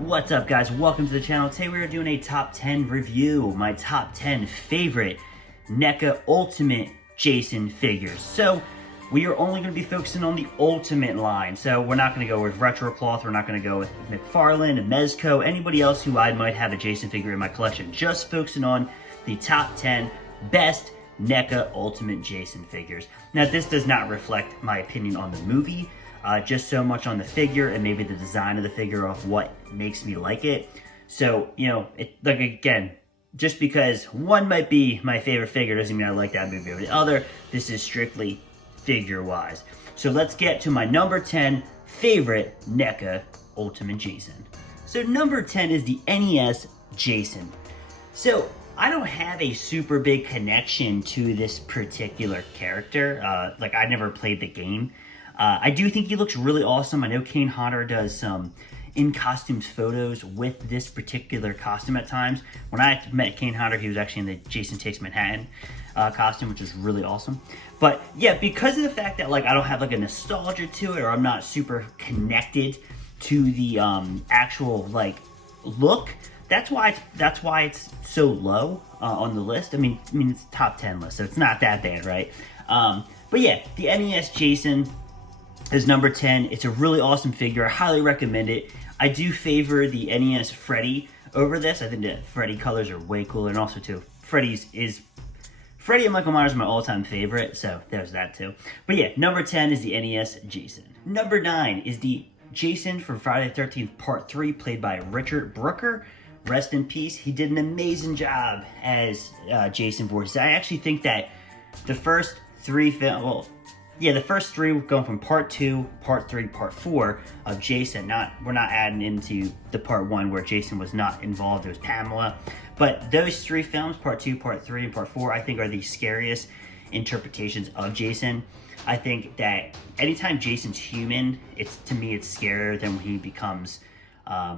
What's up, guys? Welcome to the channel. Today we are doing a top 10 review, my top 10 favorite NECA Ultimate Jason figures. So we are only going to be focusing on the Ultimate line. So we're not going to go with Retro Cloth, we're not going to go with McFarlane, Mezco, anybody else who I might have a Jason figure in my collection. Just focusing on the top 10 best NECA Ultimate Jason figures. Now, this does not reflect my opinion on the movie. Just so much on the figure and maybe the design of the figure of what makes me like it. So, you know, like again, just because one might be my favorite figure doesn't mean I like that movie over the other. This is strictly figure-wise. So let's get to my number 10 favorite NECA Ultimate Jason. So number 10 is the NES Jason. So I don't have a super big connection to this particular character. Like, I never played the game. I do think he looks really awesome. I know Kane Hodder does some in-costumes photos with this particular costume at times. When I met Kane Hodder, he was actually in the Jason Takes Manhattan costume, which is really awesome. But yeah, because of the fact that like I don't have like a nostalgia to it, or I'm not super connected to the actual like look, that's why it's so low on the list. I mean it's top 10 list, so it's not that bad, right? But yeah, the NES Jason is number 10. It's a really awesome figure. I highly recommend it. I do favor the NES Freddy over this. I think the Freddy colors are way cooler, and also too, Freddy and Michael Myers are my all-time favorite, so there's that too. But yeah, number 10 is the NES Jason. Number 9 is the Jason from Friday the 13th Part 3, played by Richard Brooker. Rest in peace. He did an amazing job as Jason Voorhees. I actually think that the first three films, the first three going from Part 2, Part 3, Part 4 of Jason. We're not adding into the Part 1 where Jason was not involved. It was Pamela. But those three films, Part 2, Part 3, and Part 4, I think are the scariest interpretations of Jason. I think that anytime Jason's human, to me it's scarier than when he becomes, I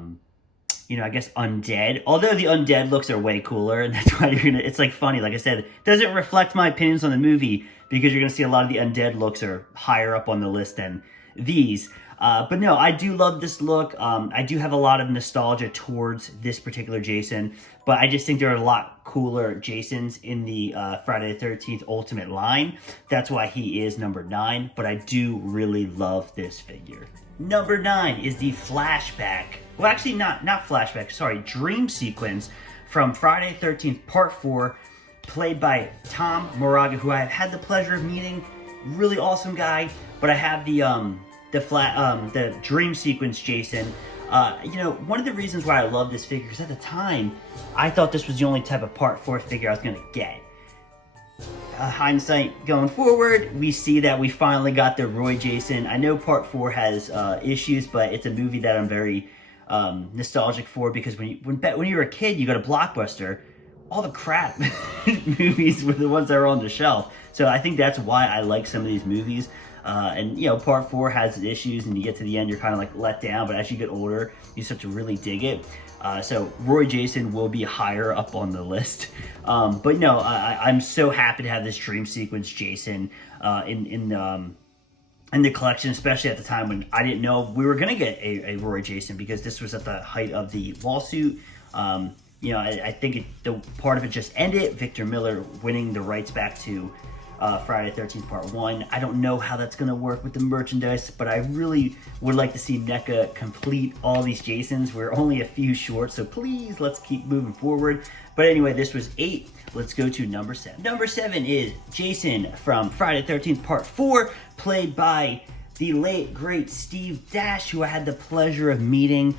guess undead. Although the undead looks are way cooler, and that's why it's like funny. Like I said, it doesn't reflect my opinions on the movie, because you're going to see a lot of the undead looks are higher up on the list than these. But no, I do love this look. I do have a lot of nostalgia towards this particular Jason, but I just think there are a lot cooler Jasons in the Friday the 13th Ultimate line. That's why he is number 9, but I do really love this figure. Number 9 is the flashback. Well, actually not flashback, sorry, dream sequence from Friday the 13th Part 4, played by Tom Moraga, who I've had the pleasure of meeting. Really awesome guy. But I have the dream sequence Jason. One of the reasons why I love this figure is at the time I thought this was the only type of Part 4 figure I was gonna get. Hindsight going forward, we see that we finally got the Roy Jason. I know Part 4 has issues, but it's a movie that I'm very nostalgic for, because when you were a kid, you go to Blockbuster, all the crap movies were the ones that were on the shelf. So I think that's why I like some of these movies. And Part 4 has issues, and you get to the end, you're kind of like let down, but as you get older, you start to really dig it. So Roy Jason will be higher up on the list. But no, I'm so happy to have this dream sequence Jason in the collection, especially at the time when I didn't know we were gonna get a Roy Jason, because this was at the height of the lawsuit. I think the part of it just ended. Victor Miller winning the rights back to Friday the 13th Part 1. I don't know how that's going to work with the merchandise, but I really would like to see NECA complete all these Jasons. We're only a few short, so please, let's keep moving forward. But anyway, this was 8. Let's go to number 7. Number 7 is Jason from Friday the 13th Part 4, played by the late, great Steve Dash, who I had the pleasure of meeting.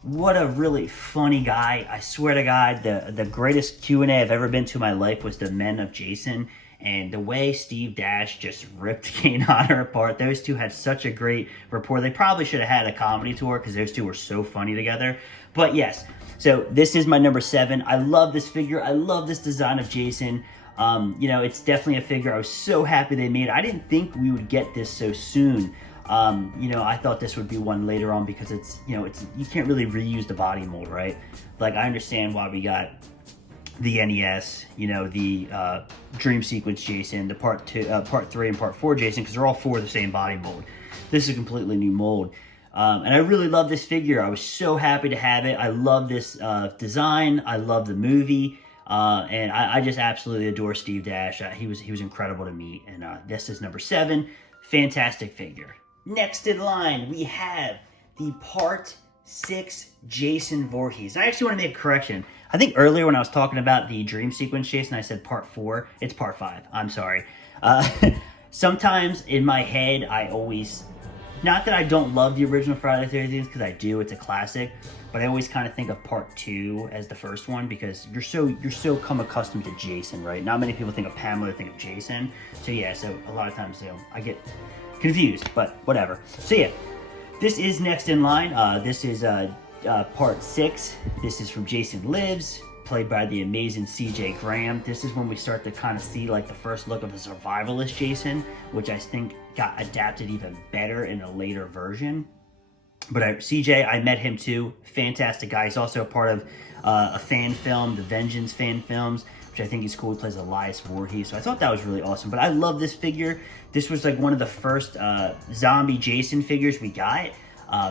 What a really funny guy. I swear to God, the greatest Q&A I've ever been to in my life was the Men of Jason. And the way Steve Dash just ripped Kane Hodder apart, those two had such a great rapport. They probably should have had a comedy tour, because those two were so funny together. But yes, so this is my number 7. I love this figure. I love this design of Jason. It's definitely a figure I was so happy they made. I didn't think we would get this so soon. I thought this would be one later on, because it's you can't really reuse the body mold, right? Like, I understand why we got the NES, the Dream Sequence Jason, the Part 3 and Part 4 Jason, because they're all 4 the same body mold. This is a completely new mold. And I really love this figure. I was so happy to have it. I love this design. I love the movie. And I just absolutely adore Steve Dash. He was incredible to meet. And this is number 7. Fantastic figure. Next in line, we have the Part 6 Jason Voorhees. I actually want to make a correction. I think earlier when I was talking about the dream sequence Jason, I said Part 4. It's Part 5. I'm sorry. Sometimes in my head, I always... Not that I don't love the original Friday the 13th, because I do, it's a classic, but I always kind of think of Part 2 as the first one, because you're so come accustomed to Jason, right? Not many people think of Pamela, they think of Jason. So yeah, so a lot of times, I get confused, but whatever. So yeah, this is next in line. This is Part 6. This is from Jason Lives, played by the amazing CJ Graham. This is when we start to kind of see like the first look of the survivalist Jason, which I think got adapted even better in a later version. But CJ, I met him too. Fantastic guy. He's also a part of a fan film, the Vengeance fan films, which I think is cool. He plays Elias Voorhees. So I thought that was really awesome. But I love this figure. This was like one of the first zombie Jason figures we got.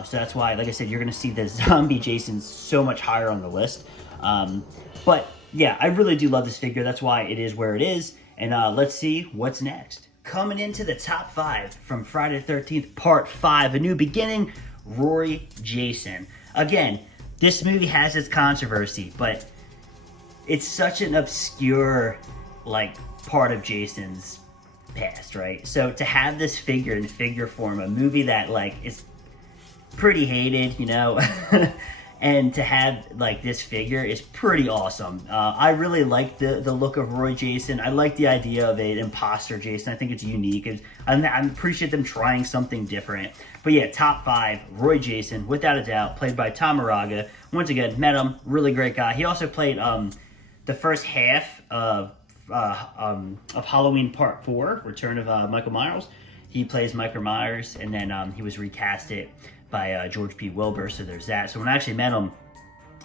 So that's why, like I said, you're going to see the zombie Jason so much higher on the list. But yeah, I really do love this figure. That's why it is where it is. And let's see what's next. Coming into the top 5 from Friday the 13th, Part 5, A New Beginning, Rory Jason. Again, this movie has its controversy, but it's such an obscure, like, part of Jason's past, right? So to have this figure in figure form, a movie that, like, is pretty hated, you know, and to have like this figure is pretty awesome. I really like the look of Roy Jason. I like the idea of an imposter Jason. I think it's unique. I appreciate them trying something different. But yeah, top 5, Roy Jason, without a doubt, played by Tom Moraga. Once again, met him, really great guy. He also played the first half of Halloween Part 4, Return of Michael Myers. He plays Michael Myers, and then he was recasted by George P. Wilbur, so there's that. So when I actually met him,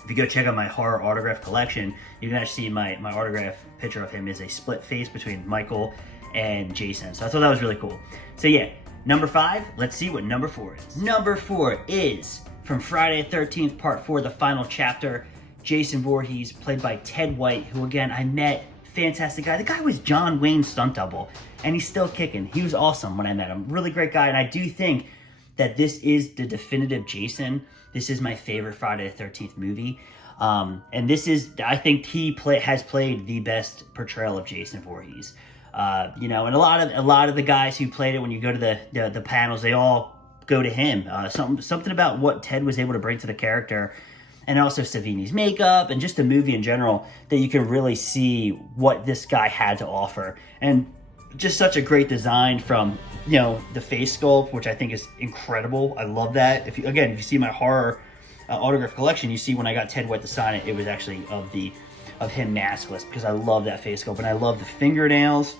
if you go check out my horror autograph collection, you can actually see my autograph picture of him is a split face between Michael and Jason. So I thought that was really cool. So yeah, number 5, let's see what number 4 is. Number 4 is from Friday the 13th, Part 4, the final chapter, Jason Voorhees, played by Ted White, who again, I met, fantastic guy. The guy was John Wayne's stunt double, and he's still kicking. He was awesome when I met him. Really great guy, and I do think that this is the definitive Jason. This is my favorite Friday the 13th movie. And this is, I think he has played the best portrayal of Jason Voorhees. You know, and a lot of the guys who played it, when you go to the panels, they all go to him. Something about what Ted was able to bring to the character, and also Savini's makeup, and just the movie in general, that you can really see what this guy had to offer. And just such a great design from, you know, the face sculpt, which I think is incredible. I love that. If you see my horror autograph collection, you see when I got Ted White to sign it, it was actually of him maskless, because I love that face sculpt, and I love the fingernails.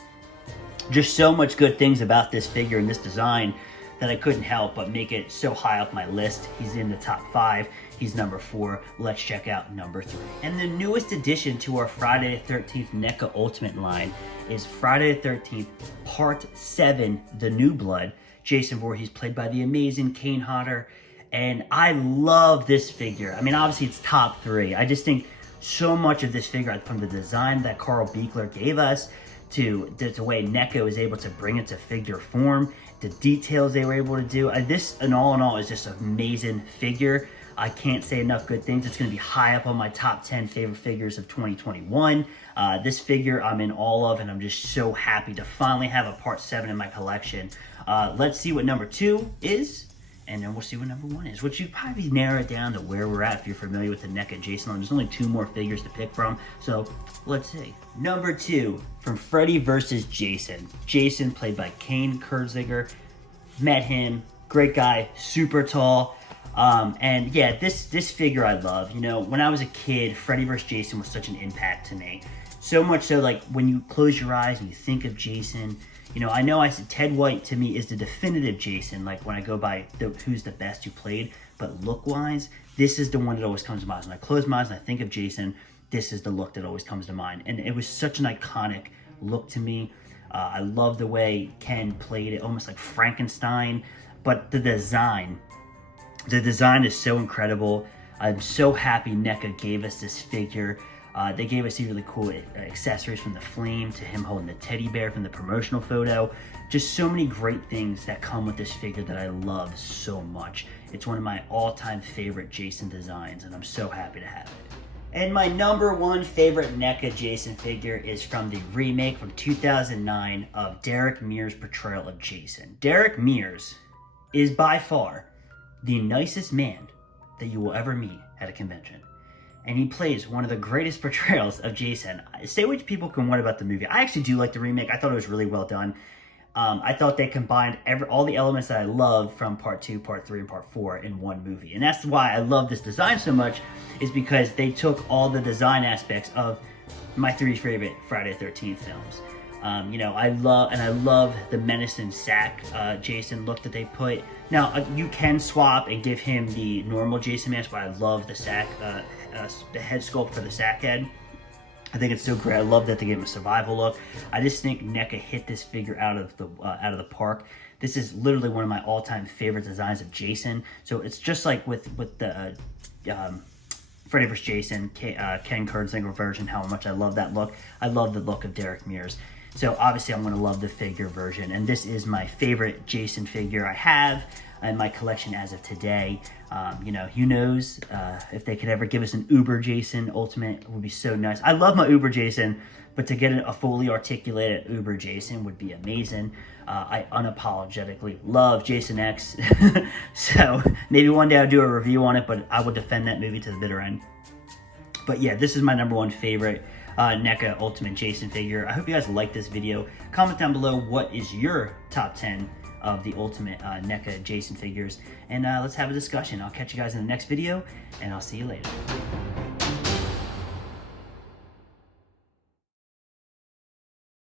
Just so much good things about this figure and this design that I couldn't help but make it so high up my list. He's in the top 5. He's number 4. Let's check out number 3. And the newest addition to our Friday the 13th NECA Ultimate line is Friday the 13th, Part 7, The New Blood. Jason Voorhees, played by the amazing Kane Hodder. And I love this figure. I mean, obviously it's top 3. I just think so much of this figure, from the design that Carl Buechler gave us, to the way NECA was able to bring it to figure form, the details they were able to do. This, in all, is just an amazing figure. I can't say enough good things. It's going to be high up on my top 10 favorite figures of 2021. This figure I'm in all of, and I'm just so happy to finally have a Part 7 in my collection. Let's see what number 2 is, and then we'll see what number 1 is, which you probably narrow it down to where we're at if you're familiar with the NECA Jason line. There's only 2 more figures to pick from, so let's see. Number 2, from Freddy vs. Jason. Jason, played by Kane Kurziger. Met him, great guy, super tall. And yeah, this figure I love. You know, when I was a kid, Freddy vs. Jason was such an impact to me. So much so, like, when you close your eyes and you think of Jason, you know, I know I said Ted White to me is the definitive Jason, like when I go by who's the best who played, but look-wise, this is the one that always comes to mind. When I close my eyes and I think of Jason, this is the look that always comes to mind. And it was such an iconic look to me. I love the way Ken played it, almost like Frankenstein, but the design The design is so incredible. I'm so happy NECA gave us this figure. They gave us these really cool accessories, from the flame to him holding the teddy bear from the promotional photo. Just so many great things that come with this figure that I love so much. It's one of my all-time favorite Jason designs, and I'm so happy to have it. And my number one favorite NECA Jason figure is from the remake from 2009 of Derek Mears' portrayal of Jason. Derek Mears is by far the nicest man that you will ever meet at a convention. And he plays one of the greatest portrayals of Jason. Say what people can want about the movie. I actually do like the remake. I thought it was really well done. I thought they combined all the elements that I love from Part 2, Part 3, and Part 4 in one movie. And that's why I love this design so much, is because they took all the design aspects of my three favorite Friday the 13th films. You know, I love the menacing sack Jason look that they put. Now, you can swap and give him the normal Jason mask, but I love the sack, the head sculpt for the sack head. I think it's so great. I love that they gave him a survival look. I just think NECA hit this figure out of the park. This is literally one of my all-time favorite designs of Jason. So it's just like with the Freddy vs. Jason, Ken Kernzinger version, how much I love that look. I love the look of Derek Mears. So obviously I'm going to love the figure version, and this is my favorite Jason figure I have in my collection as of today. You know, who knows if they could ever give us an Uber Jason Ultimate, it would be so nice. I love my Uber Jason, but to get a fully articulated Uber Jason would be amazing. I unapologetically love Jason X, so maybe one day I'll do a review on it, but I will defend that movie to the bitter end. But yeah, this is my number one favorite NECA Ultimate Jason figure. I hope you guys like this video. Comment down below what is your top 10 of the Ultimate NECA Jason figures, and let's have a discussion. I'll catch you guys in the next video, and I'll see you later.